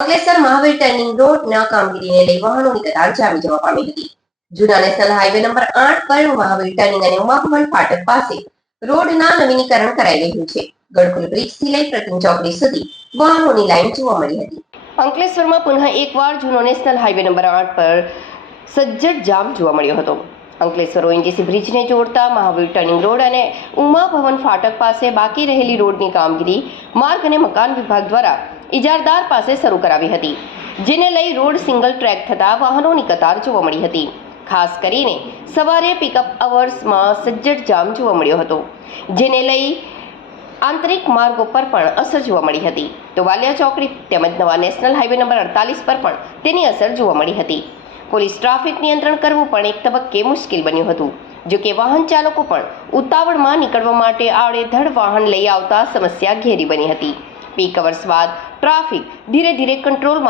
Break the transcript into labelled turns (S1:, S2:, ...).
S1: Ankleshwar Mahavir turning road ના કામગીરીને લઈ વાહનોની કતાર જામી જવા પામી હતી. જૂના નેશનલ હાઈવે નંબર આઠ પર મહાવીર ટર્નિંગ અને ઉમાભવન ફાટક પાસે રોડના નવીનીકરણ કરાઈ રહ્યું છે. ગણકુલ બ્રિજથી લઈ પ્રતિમ ચોકડી સુધી વાહનોની લાઈન જોવા મળી હતી. અંકલેશ્વરમાં પુનઃ એકવાર જૂનો નેશનલ હાઈવે નંબર આઠ પર સજ્જડ જામ જોવા મળ્યો હતો. અંકલેશ્વર ઓએનજીસી બ્રિજને જોડતા મહાવીર ટર્નિંગ રોડ અને ઉમા ભવન ફાટક પાસે બાકી રહેલી રોડની કામગીરી માર્ગ અને મકાન વિભાગ દ્વારા ઇજારદાર પાસે શરૂ કરાવી હતી, જેને લઈ રોડ સિંગલ ટ્રેક થતા વાહનોની કતાર જોવા મળી હતી. ખાસ કરીને સવારે પિકઅપ અવર્સમાં સજ્જડ જામ જોવા મળ્યો હતો, જેને લઈ આંતરિક માર્ગો પર પણ અસર જોવા મળી હતી. તો વાલિયા ચોકડી તેમજ નવા નેશનલ હાઈવે નંબર અડતાલીસ પર પણ તેની અસર જોવા મળી હતી. પોલીસ ટ્રાફિક નિયંત્રણ કરવું પણ એક તબક્કે મુશ્કેલ બન્યું હતું જોકે વાહન ચાલકો પણ ઉતાવળમાં નીકળવા માટે આડેધડ વાહન લઈ આવતા સમસ્યા ઘેરી બની હતી. પીક અવર્સ બાદ ટ્રાફિક ધીરે ધીરે કંટ્રોલમાં